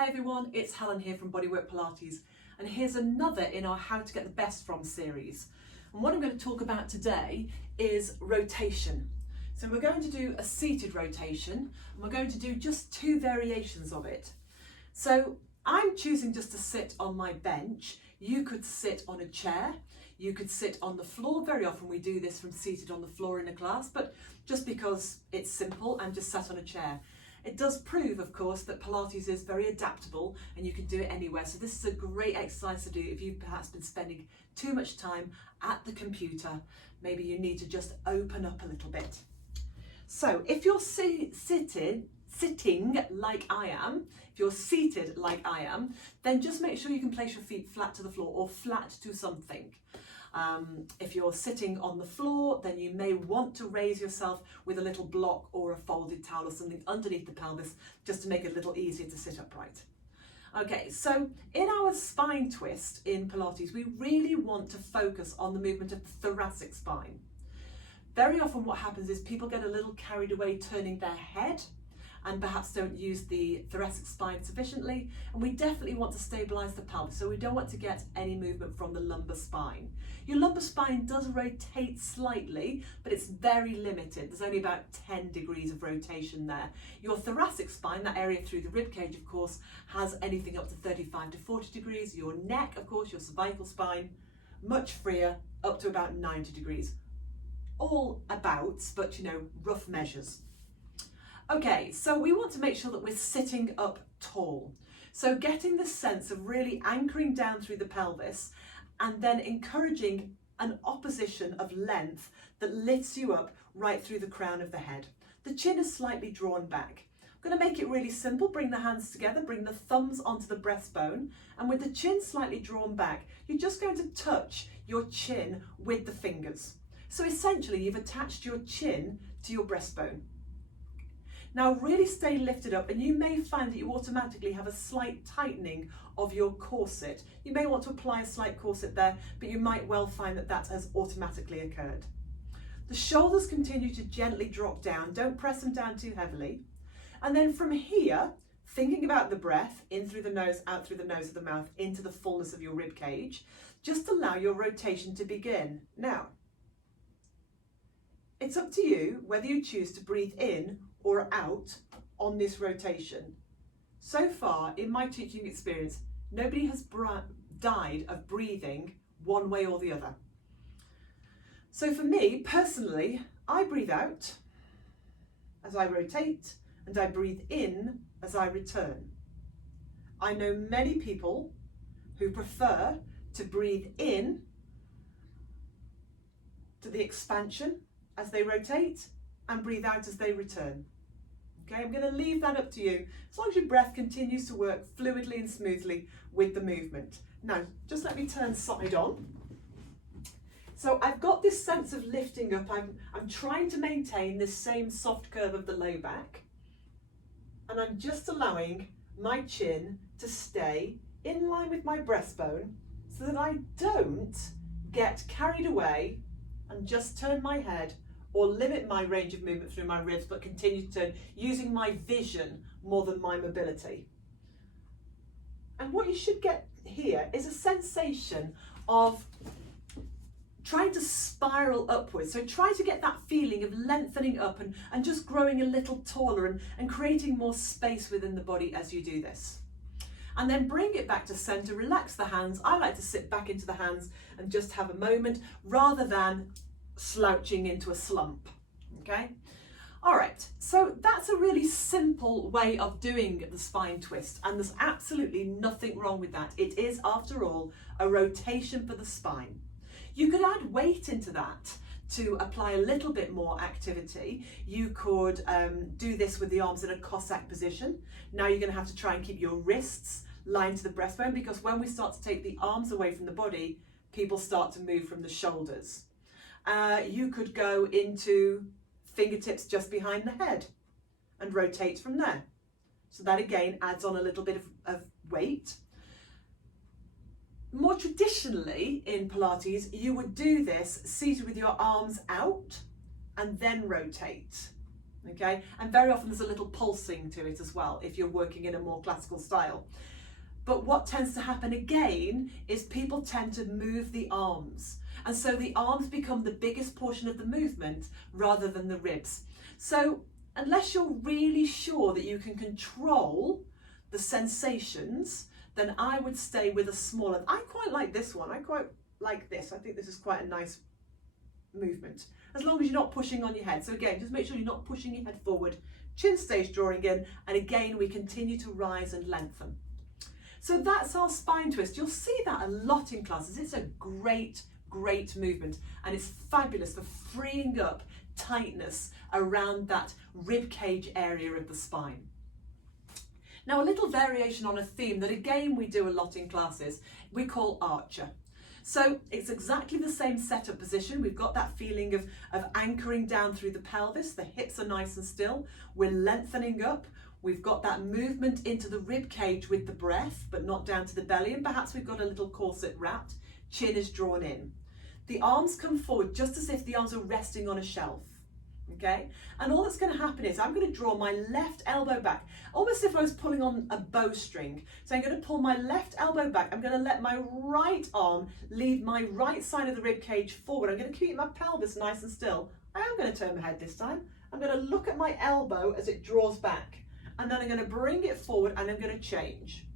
Hi everyone, it's Helen here from Bodywork-Pilates, and here's another in our How to Get the Best From series. And what I'm going to talk about today is rotation. So we're going to do a seated rotation, and we're going to do just two variations of it. So I'm choosing just to sit on my bench. You could sit on a chair, you could sit on the floor. Very often we do this from seated on the floor in a class, but just because it's simple, I'm just sat on a chair. It does prove, of course, that Pilates is very adaptable and you can do it anywhere. So this is a great exercise to do if you've perhaps been spending too much time at the computer. Maybe you need to just open up a little bit. So if you're sitting like I am, if you're seated like I am, then just make sure you can place your feet flat to the floor or flat to something. If you're sitting on the floor, then you may want to raise yourself with a little block or a folded towel or something underneath the pelvis just to make it a little easier to sit upright. Okay, so in our spine twist in Pilates, we really want to focus on the movement of the thoracic spine. Very often what happens is people get a little carried away turning their head and perhaps don't use the thoracic spine sufficiently, and we definitely want to stabilize the pelvis, so we don't want to get any movement from the lumbar spine. Your lumbar spine does rotate slightly, but it's very limited. There's only about 10 degrees of rotation there. Your thoracic spine, that area through the rib cage, of course, has anything up to 35 to 40 degrees. Your neck, of course, your cervical spine, much freer, up to about 90 degrees. All abouts, but rough measures. Okay, so we want to make sure that we're sitting up tall. So getting the sense of really anchoring down through the pelvis and then encouraging an opposition of length that lifts you up right through the crown of the head. The chin is slightly drawn back. I'm going to make it really simple. Bring the hands together, bring the thumbs onto the breastbone, and with the chin slightly drawn back, you're just going to touch your chin with the fingers. So essentially, you've attached your chin to your breastbone. Now really stay lifted up, and you may find that you automatically have a slight tightening of your corset. You may want to apply a slight corset there, but you might well find that that has automatically occurred. The shoulders continue to gently drop down. Don't press them down too heavily. And then from here, thinking about the breath, in through the nose, out through the nose of the mouth, into the fullness of your rib cage, just allow your rotation to begin. Now, it's up to you whether you choose to breathe in or out on this rotation. So far, in my teaching experience, nobody has died of breathing one way or the other. So for me, personally, I breathe out as I rotate and I breathe in as I return. I know many people who prefer to breathe in to the expansion as they rotate and breathe out as they return. Okay, I'm going to leave that up to you, as long as your breath continues to work fluidly and smoothly with the movement. Now, just let me turn side on. So I've got this sense of lifting up. I'm trying to maintain this same soft curve of the low back, and I'm just allowing my chin to stay in line with my breastbone so that I don't get carried away and just turn my head or limit my range of movement through my ribs, but continue to turn using my vision more than my mobility. And what you should get here is a sensation of trying to spiral upwards. So try to get that feeling of lengthening up and just growing a little taller and creating more space within the body as you do this. And then bring it back to center, relax the hands. I like to sit back into the hands and just have a moment rather than slouching into a slump. Okay, all right, so that's a really simple way of doing the spine twist, and there's absolutely nothing wrong with that. It is, after all, a rotation for the spine. You could add weight into that to apply a little bit more activity. You could do this with the arms in a Cossack position. Now you're going to have to try and keep your wrists lined to the breastbone, because when we start to take the arms away from the body, people start to move from the shoulders. You could go into fingertips just behind the head and rotate from there. So that again adds on a little bit of weight. More traditionally in Pilates, you would do this seated with your arms out and then rotate. okay? And very often there's a little pulsing to it as well if you're working in a more classical style. But what tends to happen again is people tend to move the arms. And so the arms become the biggest portion of the movement rather than the ribs. So unless you're really sure that you can control the sensations, then I would stay with a smaller. I quite like this one. I quite like this. I think this is quite a nice movement, as long as you're not pushing on your head. So again, just make sure you're not pushing your head forward. Chin stays drawing in, and again, we continue to rise and lengthen. So that's our spine twist. You'll see that a lot in classes. It's a great movement, and it's fabulous for freeing up tightness around that rib cage area of the spine. Now, a little variation on a theme that again we do a lot in classes, we call archer. So it's exactly the same setup position. We've got that feeling of anchoring down through the pelvis. The hips are nice and still. We're lengthening up. We've got that movement into the rib cage with the breath, but not down to the belly. And perhaps we've got a little corset wrapped. Chin is drawn in. The arms come forward just as if the arms are resting on a shelf. Okay? And all that's going to happen is I'm going to draw my left elbow back, almost as if I was pulling on a bowstring. So I'm going to pull my left elbow back. I'm going to let my right arm lead my right side of the rib cage forward. I'm going to keep my pelvis nice and still. I am going to turn my head this time. I'm going to look at my elbow as it draws back. And then I'm going to bring it forward and I'm going to change.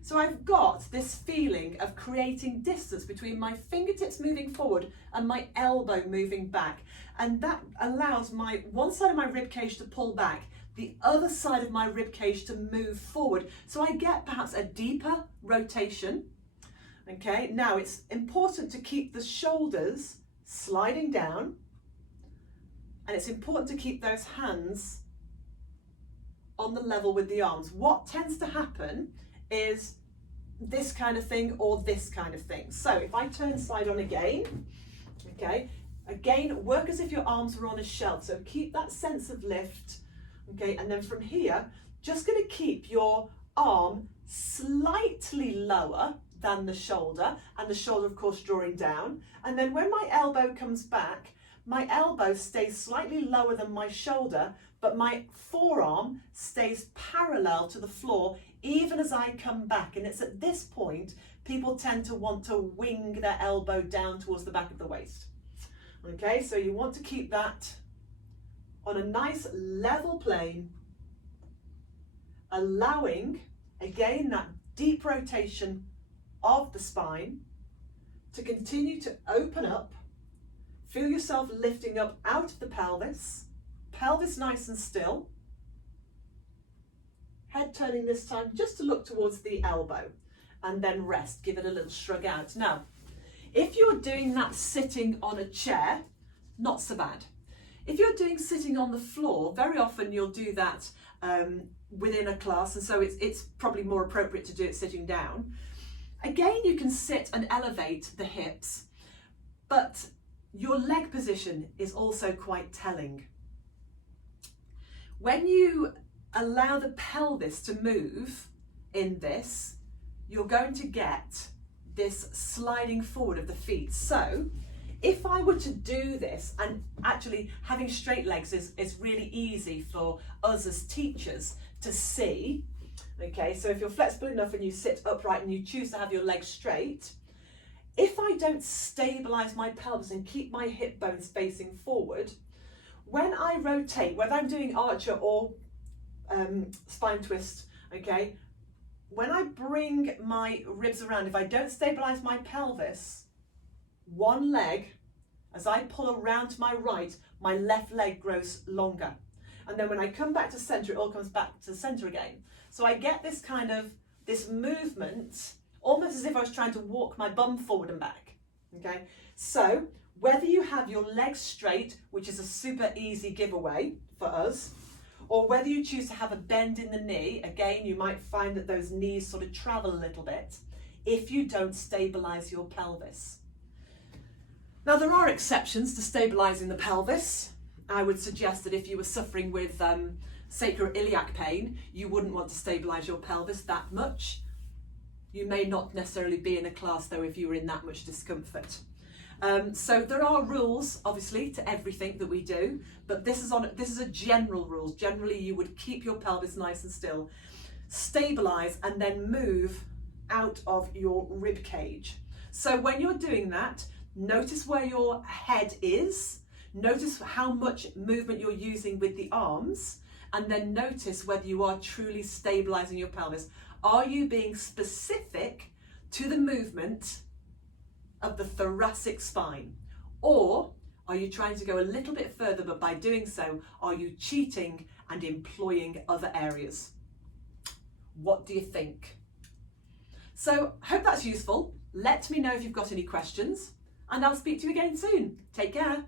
So I've got this feeling of creating distance between my fingertips moving forward and my elbow moving back. And that allows my one side of my rib cage to pull back, the other side of my rib cage to move forward. So I get perhaps a deeper rotation. Okay, now it's important to keep the shoulders sliding down, and it's important to keep those hands on the level with the arms. What tends to happen is this kind of thing or this kind of thing. So if I turn side on again, okay, again, work as if your arms were on a shelf. So keep that sense of lift, okay, and then from here, just going to keep your arm slightly lower than the shoulder, and the shoulder, of course, drawing down. And then when my elbow comes back, my elbow stays slightly lower than my shoulder, but my forearm stays parallel to the floor even as I come back. And it's at this point people tend to want to wing their elbow down towards the back of the waist. Okay, so you want to keep that on a nice level plane, allowing again that deep rotation of the spine to continue to open up. Feel yourself lifting up out of the pelvis. Pelvis nice and still. Head turning this time just to look towards the elbow, and then rest. Give it a little shrug out. Now, if you're doing that sitting on a chair, not so bad. If you're doing sitting on the floor, very often you'll do that within a class, and so it's probably more appropriate to do it sitting down. Again, you can sit and elevate the hips, but your leg position is also quite telling. When you allow the pelvis to move in this, you're going to get this sliding forward of the feet. So if I were to do this, and actually having straight legs is really easy for us as teachers to see. Okay, so if you're flexible enough and you sit upright and you choose to have your legs straight, if I don't stabilize my pelvis and keep my hip bones facing forward, when I rotate, whether I'm doing archer or spine twist, okay, when I bring my ribs around, if I don't stabilize my pelvis, one leg, as I pull around to my right, my left leg grows longer. And then when I come back to center, it all comes back to the center again. So I get this kind of, this movement, almost as if I was trying to walk my bum forward and back, okay? So whether you have your legs straight, which is a super easy giveaway for us, or whether you choose to have a bend in the knee, again, you might find that those knees sort of travel a little bit if you don't stabilize your pelvis. Now, there are exceptions to stabilizing the pelvis. I would suggest that if you were suffering with sacroiliac pain, you wouldn't want to stabilize your pelvis that much. You may not necessarily be in a class though if you were in that much discomfort. So there are rules, obviously, to everything that we do, but this is a general rules. Generally, you would keep your pelvis nice and still, stabilize, and then move out of your rib cage. So when you're doing that, notice where your head is, notice how much movement you're using with the arms, and then notice whether you are truly stabilizing your pelvis. Are you being specific to the movement of the thoracic spine? Or are you trying to go a little bit further, but by doing so, are you cheating and employing other areas? What do you think? So, hope that's useful. Let me know if you've got any questions, and I'll speak to you again soon. Take care.